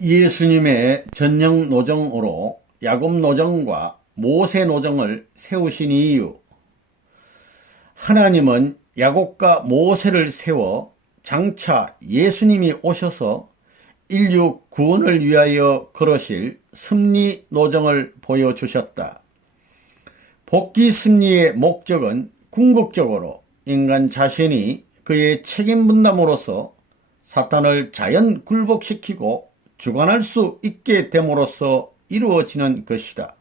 예수님의 전형 노정으로 야곱 노정과 모세 노정을 세우신 이유. 하나님은 야곱과 모세를 세워 장차 예수님이 오셔서 인류 구원을 위하여 걸으실 섭리 노정을 보여주셨다. 복귀 섭리의 목적은 궁극적으로 인간 자신이 그의 책임 분담으로서 사탄을 자연 굴복시키고 주관할 수 있게 됨으로써 이루어지는 것이다.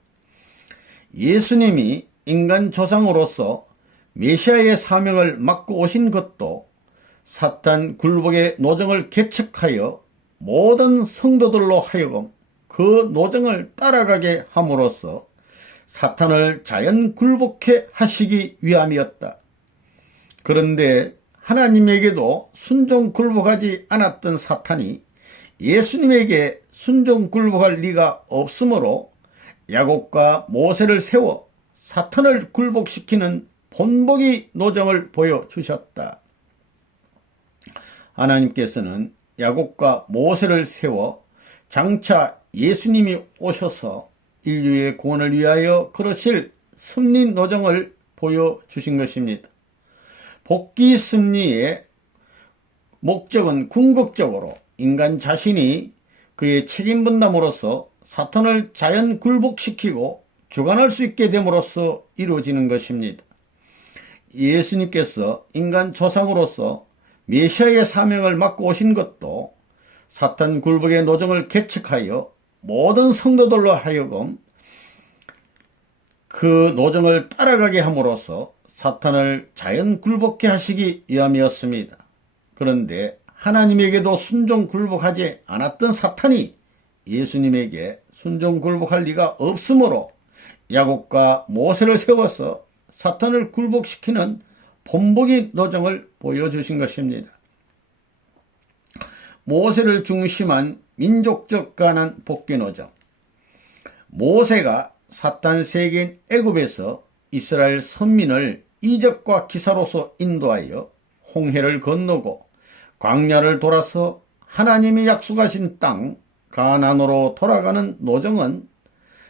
예수님이 인간 조상으로서 메시아의 사명을 맡고 오신 것도 사탄 굴복의 노정을 개척하여 모든 성도들로 하여금 그 노정을 따라가게 함으로써 사탄을 자연 굴복해 하시기 위함이었다. 그런데 하나님에게도 순종 굴복하지 않았던 사탄이 예수님에게 순종 굴복할 리가 없으므로 야곱과 모세를 세워 사탄을 굴복시키는 본보기 노정을 보여주셨다. 하나님께서는 야곱과 모세를 세워 장차 예수님이 오셔서 인류의 구원을 위하여 걸으실 섭리 노정을 보여주신 것입니다. 복귀 섭리의 목적은 궁극적으로 인간 자신이 그의 책임 분담으로서 사탄을 자연 굴복시키고 주관할 수 있게 됨으로써 이루어지는 것입니다. 예수님께서 인간 조상으로서 메시아의 사명을 맡고 오신 것도 사탄 굴복의 노정을 개척하여 모든 성도들로 하여금 그 노정을 따라가게 함으로써 사탄을 자연 굴복해 하시기 위함이었습니다. 그런데 하나님에게도 순종 굴복하지 않았던 사탄이 예수님에게 순종 굴복할 리가 없으므로 야곱과 모세를 세워서 사탄을 굴복시키는 본보기 노정을 보여주신 것입니다. 모세를 중심한 민족적 가난 복귀 노정. 모세가 사탄 세계인 애굽에서 이스라엘 선민을 이적과 기사로서 인도하여 홍해를 건너고 광야를 돌아서 하나님이 약속하신 땅 가나안으로 돌아가는 노정은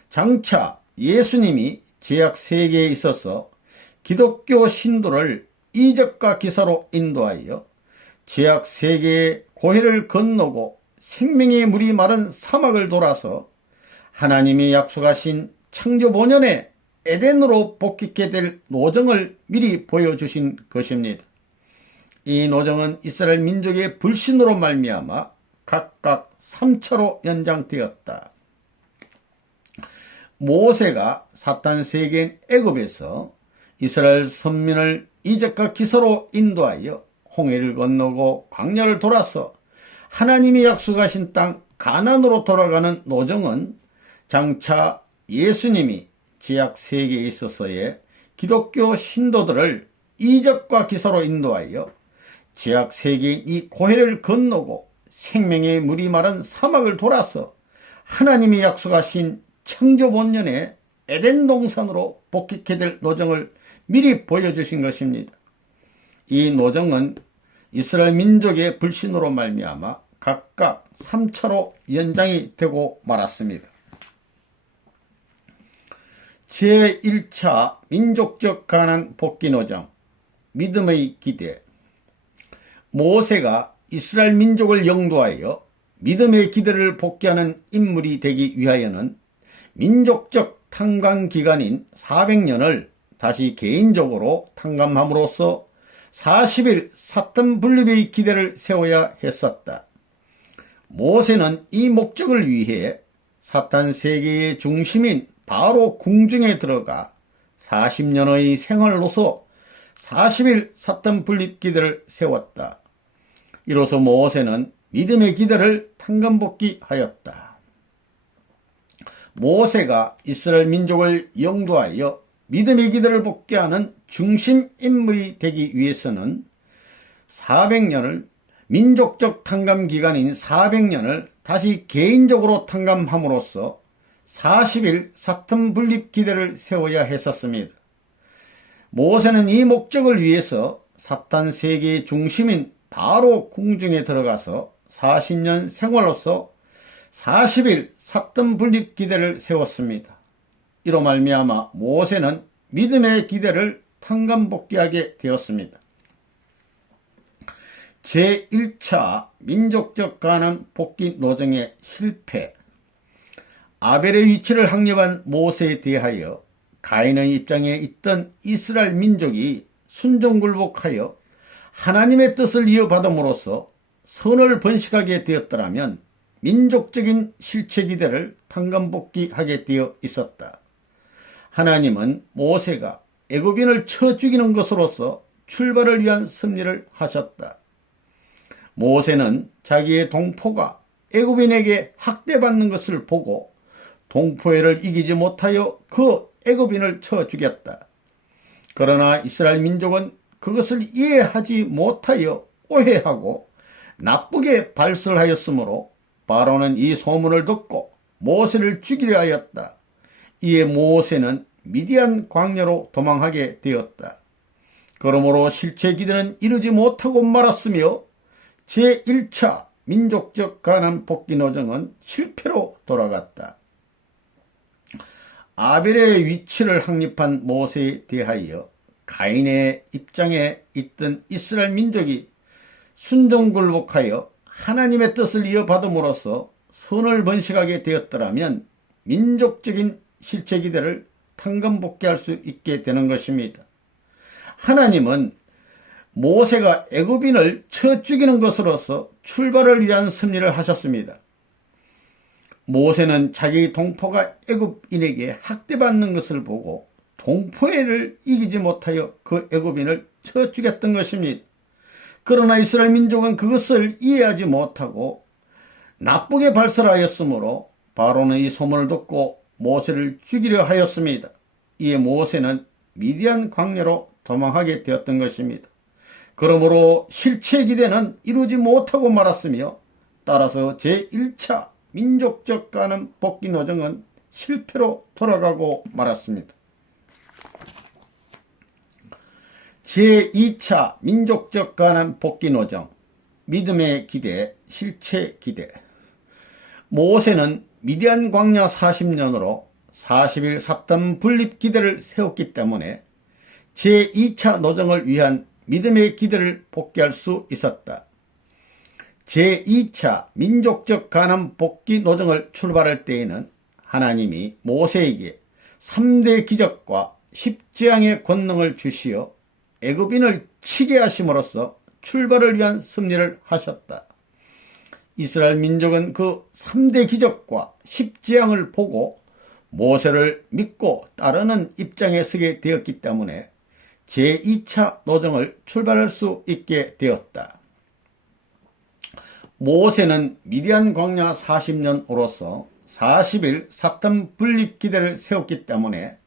장차 예수님이 제약 세계에 있어서 기독교 신도를 이적과 기사로 인도하여 제약 세계의 고해를 건너고 생명의 물이 마른 사막을 돌아서 하나님이 약속하신 창조 본연의 에덴으로 복귀게 될 노정을 미리 보여주신 것입니다. 이 노정은 이스라엘 민족의 불신으로 말미암아 각각 3차로 연장되었다. 모세가 사탄 세계인 애굽에서 이스라엘 선민을 이적과 기사로 인도하여 홍해를 건너고 광야를 돌아서 하나님이 약속하신 땅 가나안으로 돌아가는 노정은 장차 예수님이 제약 세계에 있어서의 기독교 신도들을 이적과 기사로 인도하여 제약 세계인 이 고해를 건너고 생명의 물이 마른 사막을 돌아서 하나님이 약속하신 창조 본연의 에덴 동산으로 복귀게 될 노정을 미리 보여주신 것입니다. 이 노정은 이스라엘 민족의 불신으로 말미암아 각각 3차로 연장이 되고 말았습니다. 제1차 민족적 가난 복귀 노정, 믿음의 기대. 모세가 이스라엘 민족을 영도하여 믿음의 기대를 복귀하는 인물이 되기 위하여는 민족적 탕감 기간인 400년을 다시 개인적으로 탕감함으로써 40일 사탄 분립의 기대를 세워야 했었다. 모세는 이 목적을 위해 사탄 세계의 중심인 바로 궁중에 들어가 40년의 생활로서 40일 사탄 분립 기대를 세웠다. 이로써 모세는 믿음의 기대를 탕감복귀하였다. 모세가 이스라엘 민족을 영도하여 믿음의 기대를 복귀하는 중심 인물이 되기 위해서는 400년을 민족적 탕감 기간인 400년을 다시 개인적으로 탕감함으로써 40일 사탄 분립 기대를 세워야 했었습니다. 모세는 이 목적을 위해서 사탄 세계의 중심인 바로 궁중에 들어가서 40년 생활로서 40일 삿돈 분립 기대를 세웠습니다. 이로 말미암아 모세는 믿음의 기대를 탕감복귀하게 되었습니다. 제1차 민족적 가난 복귀 노정의 실패. 아벨의 위치를 확립한 모세에 대하여 가인의 입장에 있던 이스라엘 민족이 순종굴복하여 하나님의 뜻을 이어받음으로써 선을 번식하게 되었더라면 민족적인 실체 기대를 탕감복귀하게 되어 있었다. 하나님은 모세가 애굽인을 쳐 죽이는 것으로서 출발을 위한 섭리를 하셨다. 모세는 자기의 동포가 애굽인에게 학대받는 것을 보고 동포애를 이기지 못하여 그 애굽인을 쳐 죽였다. 그러나 이스라엘 민족은 그것을 이해하지 못하여 오해하고 나쁘게 발설하였으므로 바로는 이 소문을 듣고 모세를 죽이려 하였다. 이에 모세는 미디안 광야로 도망하게 되었다. 그러므로 실체 기대는 이루지 못하고 말았으며 제1차 민족적 가난 복귀 노정은 실패로 돌아갔다. 아벨의 위치를 확립한 모세에 대하여 가인의 입장에 있던 이스라엘 민족이 순종굴복하여 하나님의 뜻을 이어받음으로써 선을 번식하게 되었더라면 민족적인 실체 기대를 탕감복귀할 수 있게 되는 것입니다. 하나님은 모세가 애굽인을 쳐 죽이는 것으로서 출발을 위한 섭리를 하셨습니다. 모세는 자기 동포가 애굽인에게 학대받는 것을 보고 동포애를 이기지 못하여 그 애굽인을 쳐 죽였던 것입니다. 그러나 이스라엘 민족은 그것을 이해하지 못하고 나쁘게 발설하였으므로 바로는 이 소문을 듣고 모세를 죽이려 하였습니다. 이에 모세는 미디안 광야로 도망하게 되었던 것입니다. 그러므로 실체 기대는 이루지 못하고 말았으며 따라서 제1차 민족적 가난 복귀 노정은 실패로 돌아가고 말았습니다. 제2차 민족적 가난 복귀 노정, 믿음의 기대, 실체 기대. 모세는 미디안 광야 40년으로 40일 삿돈 분립 기대를 세웠기 때문에 제2차 노정을 위한 믿음의 기대를 복귀할 수 있었다. 제2차 민족적 가난 복귀 노정을 출발할 때에는 하나님이 모세에게 3대 기적과 10재앙의 권능을 주시어 애굽인을 치게 하심으로써 출발을 위한 섭리를 하셨다. 이스라엘 민족은 그 3대 기적과 10재앙을 보고 모세를 믿고 따르는 입장에 서게 되었기 때문에 제2차 노정을 출발할 수 있게 되었다. 모세는 미디안 광야 40년으로서 40일 삿돈 분립 기대를 세웠기 때문에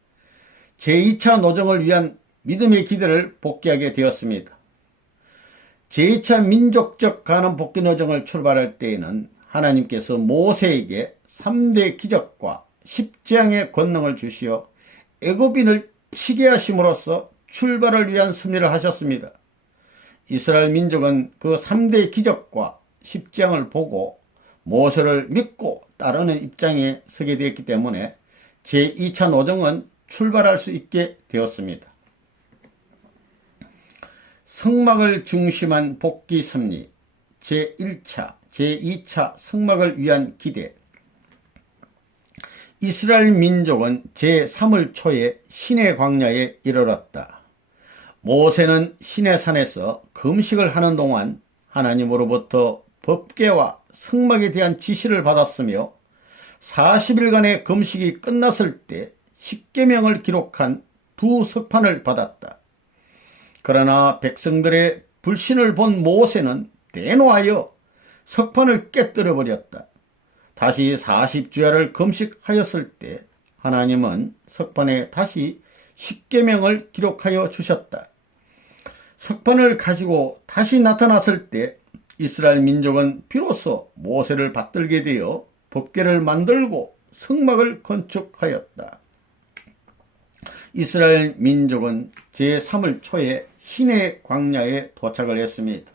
제2차 노정을 위한 믿음의 기대를 복귀하게 되었습니다. 제2차 민족적 가난 복귀 노정을 출발할 때에는 하나님께서 모세에게 3대 기적과 10재앙의 권능을 주시어 애굽인을 치게 하심으로써 출발을 위한 섭리를 하셨습니다. 이스라엘 민족은 그 3대 기적과 10재앙을 보고 모세를 믿고 따르는 입장에 서게 되었기 때문에 제2차 노정은 출발할 수 있게 되었습니다. 성막을 중심한 복귀 섭리, 제1차, 제2차 성막을 위한 기대. 이스라엘 민족은 제3월 초에 시내 광야에 이르렀다. 모세는 시내산에서 금식을 하는 동안 하나님으로부터 법궤와 성막에 대한 지시를 받았으며 40일간의 금식이 끝났을 때 십계명을 기록한 두 석판을 받았다. 그러나 백성들의 불신을 본 모세는 대노하여 석판을 깨뜨려 버렸다. 다시 40주야를 금식하였을 때 하나님은 석판에 다시 십계명을 기록하여 주셨다. 석판을 가지고 다시 나타났을 때 이스라엘 민족은 비로소 모세를 받들게 되어 법궤를 만들고 성막을 건축하였다. 이스라엘 민족은 제3월 초에 시내 광야에 도착을 했습니다.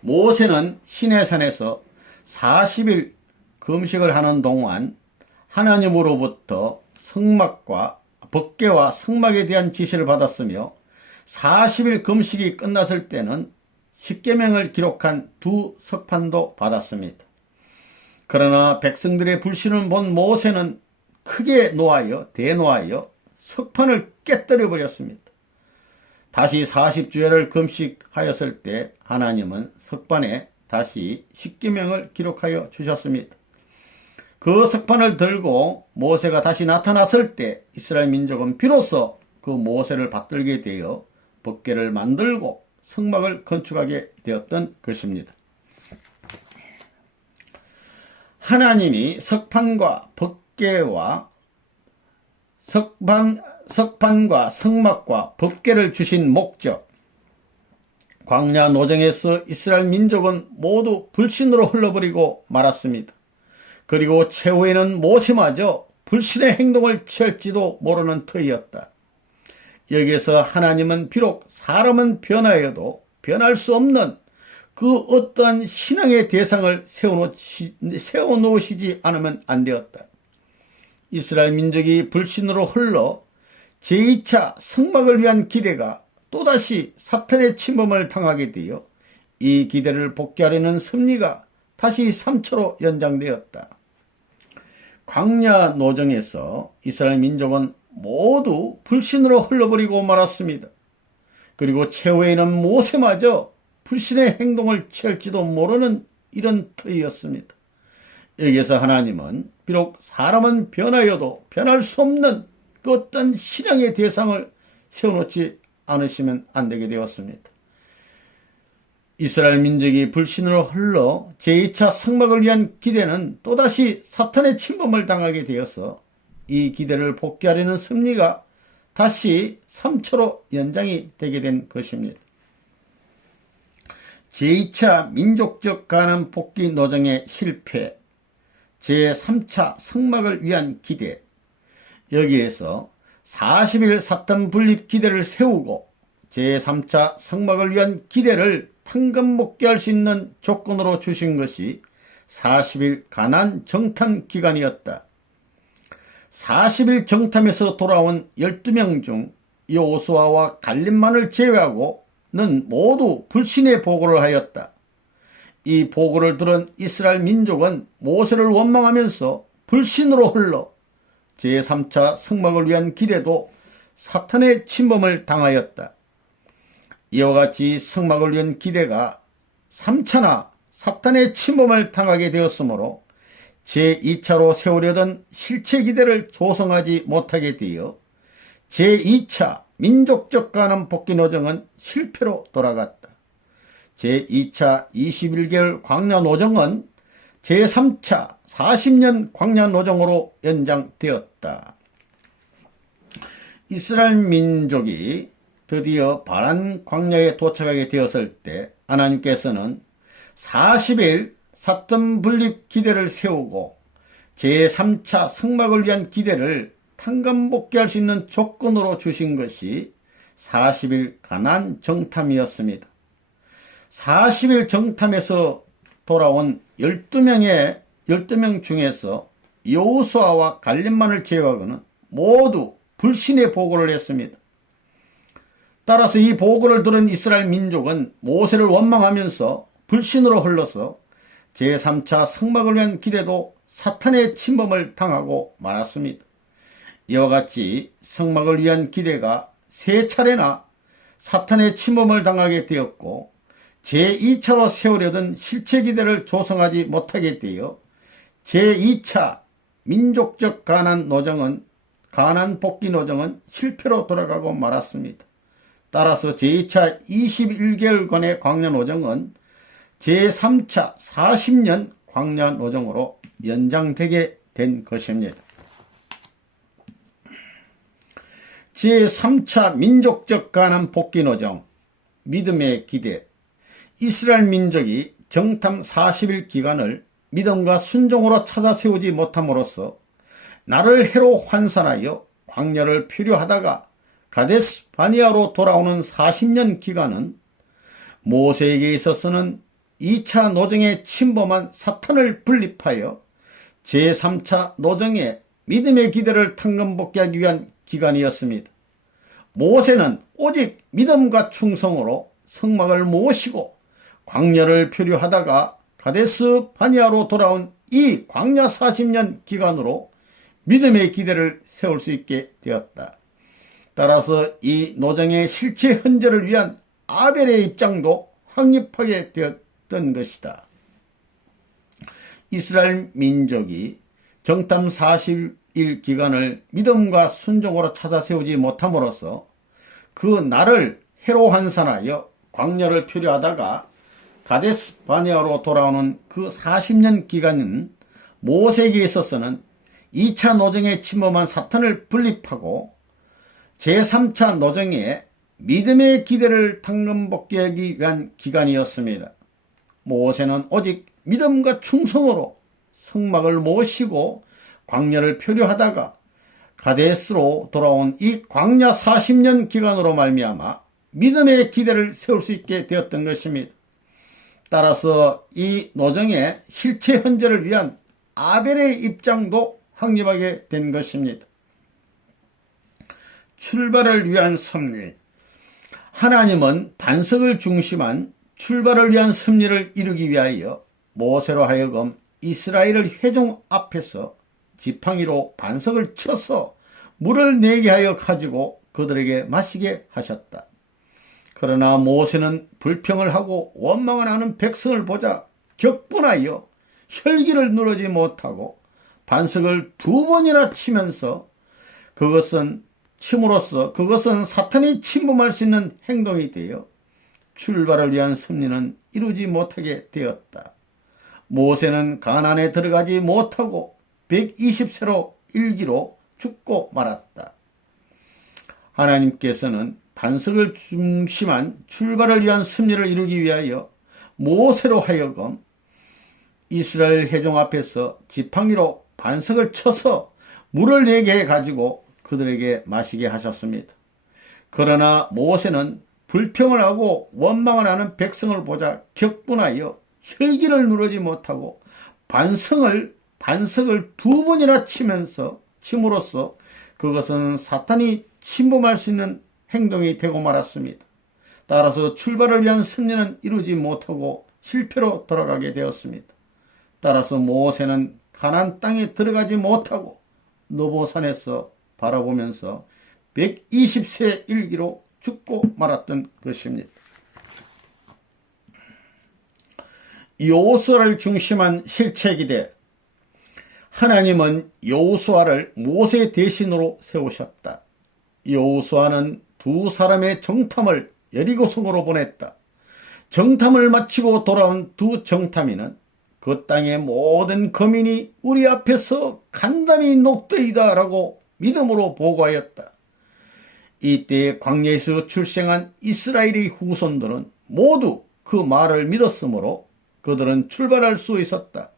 모세는 시내산에서 40일 금식을 하는 동안 하나님으로부터 성막과 법궤와 성막에 대한 지시를 받았으며 40일 금식이 끝났을 때는 십계명을 기록한 두 석판도 받았습니다. 그러나 백성들의 불신을 본 모세는 크게 대노하여 석판을 깨뜨려 버렸습니다. 다시 40주일을 금식하였을 때 하나님은 석판에 다시 십계명을 기록하여 주셨습니다. 그 석판을 들고 모세가 다시 나타났을 때 이스라엘 민족은 비로소 그 모세를 받들게 되어 법궤를 만들고 성막을 건축하게 되었던 것입니다. 하나님이 석판과 법궤와 석판과 성막과 법궤를 주신 목적, 광야 노정에서 이스라엘 민족은 모두 불신으로 흘러버리고 말았습니다. 그리고 최후에는 모세마저 불신의 행동을 취할지도 모르는 터이었다. 여기에서 하나님은 비록 사람은 변하여도 변할 수 없는 그 어떠한 신앙의 대상을 세워놓으시지 않으면 안 되었다. 이스라엘 민족이 불신으로 흘러 제2차 성막을 위한 기대가 또다시 사탄의 침범을 당하게 되어 이 기대를 복귀하려는 섭리가 다시 3차로 연장되었다. 광야 노정에서 이스라엘 민족은 모두 불신으로 흘러버리고 말았습니다. 그리고 최후에는 모세마저 불신의 행동을 취할지도 모르는 이런 터이였습니다. 여기에서 하나님은 비록 사람은 변하여도 변할 수 없는 그 어떤 신앙의 대상을 세워놓지 않으시면 안 되게 되었습니다. 이스라엘 민족이 불신으로 흘러 제2차 성막을 위한 기대는 또다시 사탄의 침범을 당하게 되어서 이 기대를 복귀하려는 섭리가 다시 3차로 연장이 되게 된 것입니다. 제2차 민족적 가난 복귀 노정의 실패, 제3차 성막을 위한 기대, 여기에서 40일 사탄 분립 기대를 세우고 제3차 성막을 위한 기대를 탕감 복귀할 수 있는 조건으로 주신 것이 40일 가나안 정탐 기간이었다. 40일 정탐에서 돌아온 12명 중 여호수아와 갈렙만을 제외하고는 모두 불신의 보고를 하였다. 이 보고를 들은 이스라엘 민족은 모세를 원망하면서 불신으로 흘러 제3차 성막을 위한 기대도 사탄의 침범을 당하였다. 이와 같이 성막을 위한 기대가 3차나 사탄의 침범을 당하게 되었으므로 제2차로 세우려던 실체 기대를 조성하지 못하게 되어 제2차 민족적 가난 복귀 노정은 실패로 돌아갔다. 제2차 21개월 광야 노정은 제3차 40년 광야 노정으로 연장되었다. 이스라엘 민족이 드디어 바란 광야에 도착하게 되었을 때 하나님께서는 40일 사탄 분립 기대를 세우고 제3차 성막을 위한 기대를 탕감 복귀할 수 있는 조건으로 주신 것이 40일 가나안 정탐이었습니다. 40일 정탐에서 돌아온 12명 중에서 여호수아와 갈렙만을 제외하고는 모두 불신의 보고를 했습니다. 따라서 이 보고를 들은 이스라엘 민족은 모세를 원망하면서 불신으로 흘러서 제3차 성막을 위한 기대도 사탄의 침범을 당하고 말았습니다. 이와 같이 성막을 위한 기대가 3차례나 사탄의 침범을 당하게 되었고 제2차로 세우려던 실체 기대를 조성하지 못하게 되어 제2차 민족적 가난 복귀 노정은 실패로 돌아가고 말았습니다. 따라서 제2차 21개월간의 광야 노정은 제3차 40년 광야 노정으로 연장되게 된 것입니다. 제3차 민족적 가난 복귀 노정, 믿음의 기대. 이스라엘 민족이 정탐 40일 기간을 믿음과 순종으로 찾아 세우지 못함으로써 나를 해로 환산하여 광야를 표류하다가 가데스 바니아로 돌아오는 40년 기간은 모세에게 있어서는 2차 노정에 침범한 사탄을 분립하여 제3차 노정의 믿음의 기대를 탕금복귀하기 위한 기간이었습니다. 모세는 오직 믿음과 충성으로 성막을 모시고 광야를 표류하다가 가데스 바니아로 돌아온 이 광야 40년 기간으로 믿음의 기대를 세울 수 있게 되었다. 따라서 이 노정의 실체 헌재를 위한 아벨의 입장도 확립하게 되었던 것이다. 이스라엘 민족이 정탐 40일 기간을 믿음과 순종으로 찾아 세우지 못함으로써 그 날을 해로 환산하여 광야를 표류하다가 가데스 바네아로 돌아오는 그 40년 기간은 모세에게 있어서는 2차 노정에 침범한 사탄을 분립하고 제3차 노정에 믿음의 기대를 탕금복귀하기 위한 기간이었습니다. 모세는 오직 믿음과 충성으로 성막을 모시고 광야를 표류하다가 가데스로 돌아온 이 광야 40년 기간으로 말미암아 믿음의 기대를 세울 수 있게 되었던 것입니다. 따라서 이 노정의 실체 헌재를 위한 아벨의 입장도 확립하게 된 것입니다. 출발을 위한 섭리. 하나님은 반석을 중심한 출발을 위한 섭리를 이루기 위하여 모세로 하여금 이스라엘을 회중 앞에서 지팡이로 반석을 쳐서 물을 내게 하여 가지고 그들에게 마시게 하셨다. 그러나 모세는 불평을 하고 원망을 하는 백성을 보자 격분하여 혈기를 누르지 못하고 반석을 2번이나 치면서 침으로써 그것은 사탄이 침범할 수 있는 행동이 되어 출발을 위한 섭리는 이루지 못하게 되었다. 모세는 가나안에 들어가지 못하고 120세로 일기로 죽고 말았다. 하나님께서는 반석을 중심한 출발을 위한 섭리를 이루기 위하여 모세로 하여금 이스라엘 회중 앞에서 지팡이로 반석을 쳐서 물을 내게 해가지고 그들에게 마시게 하셨습니다. 그러나 모세는 불평을 하고 원망을 하는 백성을 보자 격분하여 혈기를 누르지 못하고 반석을 2번이나 침으로써 그것은 사탄이 침범할 수 있는 행동이 되고 말았습니다. 따라서 출발을 위한 섭리는 이루지 못하고 실패로 돌아가게 되었습니다. 따라서 모세는 가나안 땅에 들어가지 못하고 느보산에서 바라보면서 120세 일기로 죽고 말았던 것입니다. 여호수아를 중심한 실체기대. 하나님은 여호수아를 모세 대신으로 세우셨다. 여호수아는 2사람의 정탐을 여리고성으로 보냈다. 정탐을 마치고 돌아온 2 정탐이는 그 땅의 모든 거민이 우리 앞에서 간담이 녹되이다 라고 믿음으로 보고하였다. 이때 광야에서 출생한 이스라엘의 후손들은 모두 그 말을 믿었으므로 그들은 출발할 수 있었다.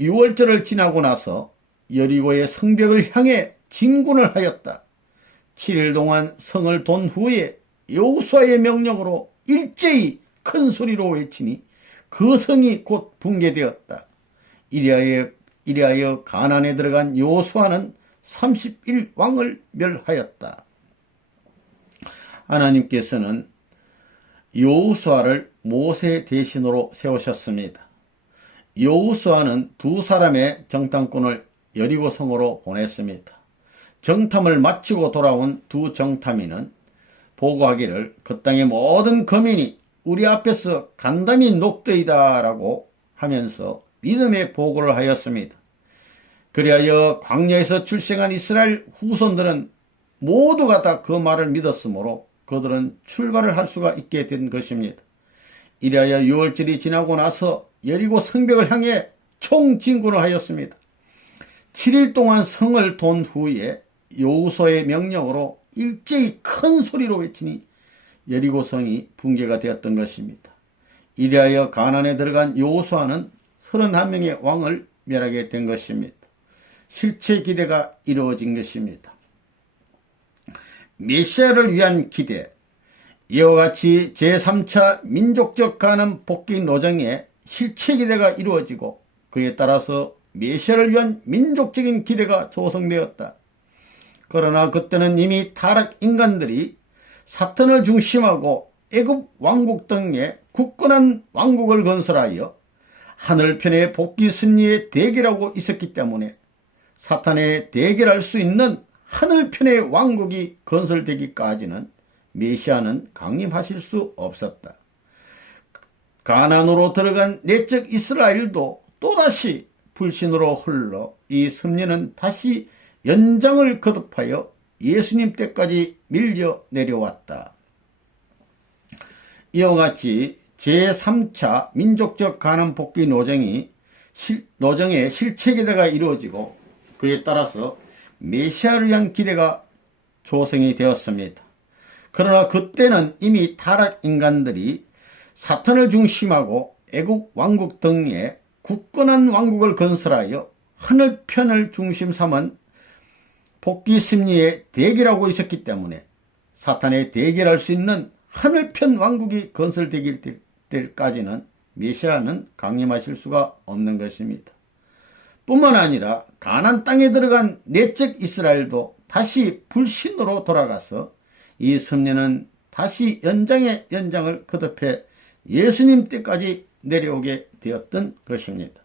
6월절을 지나고 나서 여리고의 성벽을 향해 진군을 하였다. 7일 동안 성을 돈 후에 여호수아의 명령으로 일제히 큰 소리로 외치니 그 성이 곧 붕괴되었다. 이리하여 가나안에 들어간 여호수아는 31왕을 멸하였다. 하나님께서는 여호수아를 모세 대신으로 세우셨습니다. 여호수아는 2사람의 정탐꾼을 여리고성으로 보냈습니다. 정탐을 마치고 돌아온 2 정탐이는 보고하기를 그 땅의 모든 거민이 우리 앞에서 간담이 녹되이다 라고 하면서 믿음의 보고를 하였습니다. 그리하여 광야에서 출생한 이스라엘 후손들은 모두가 다 그 말을 믿었으므로 그들은 출발을 할 수가 있게 된 것입니다. 이리하여 6월절이 지나고 나서 여리고 성벽을 향해 총진군을 하였습니다. 7일 동안 성을 돈 후에 여호수아의 명령으로 일제히 큰 소리로 외치니 여리고성이 붕괴가 되었던 것입니다. 이리하여 가나안에 들어간 여호수아는 31명의 왕을 멸하게 된 것입니다. 실체 기대가 이루어진 것입니다. 메시아를 위한 기대. 이와 같이 제3차 민족적 가나안 복귀 노정에 실체 기대가 이루어지고 그에 따라서 메시아를 위한 민족적인 기대가 조성되었다. 그러나 그때는 이미 타락 인간들이 사탄을 중심하고 애굽 왕국 등의 굳건한 왕국을 건설하여 하늘편의 복귀 승리에 대결하고 있었기 때문에 사탄에 대결할 수 있는 하늘편의 왕국이 건설되기까지는 메시아는 강림하실 수 없었다. 가나안으로 들어간 내적 이스라엘도 또다시 불신으로 흘러 이 섭리는 다시 연장을 거듭하여 예수님 때까지 밀려 내려왔다. 이와 같이 제3차 민족적 가나안 복귀 노정의 실체 기대가 이루어지고 그에 따라서 메시아를 위한 기대가 조성이 되었습니다. 그러나 그때는 이미 타락 인간들이 사탄을 중심하고 애국 왕국 등의 굳건한 왕국을 건설하여 하늘편을 중심 삼은 복귀 승리에 대결하고 있었기 때문에 사탄에 대결할 수 있는 하늘편 왕국이 건설되길 때까지는 메시아는 강림하실 수가 없는 것입니다. 뿐만 아니라 가나안 땅에 들어간 내적 이스라엘도 다시 불신으로 돌아가서 이 섭리는 다시 연장의 연장을 거듭해 예수님 때까지 내려오게 되었던 것입니다.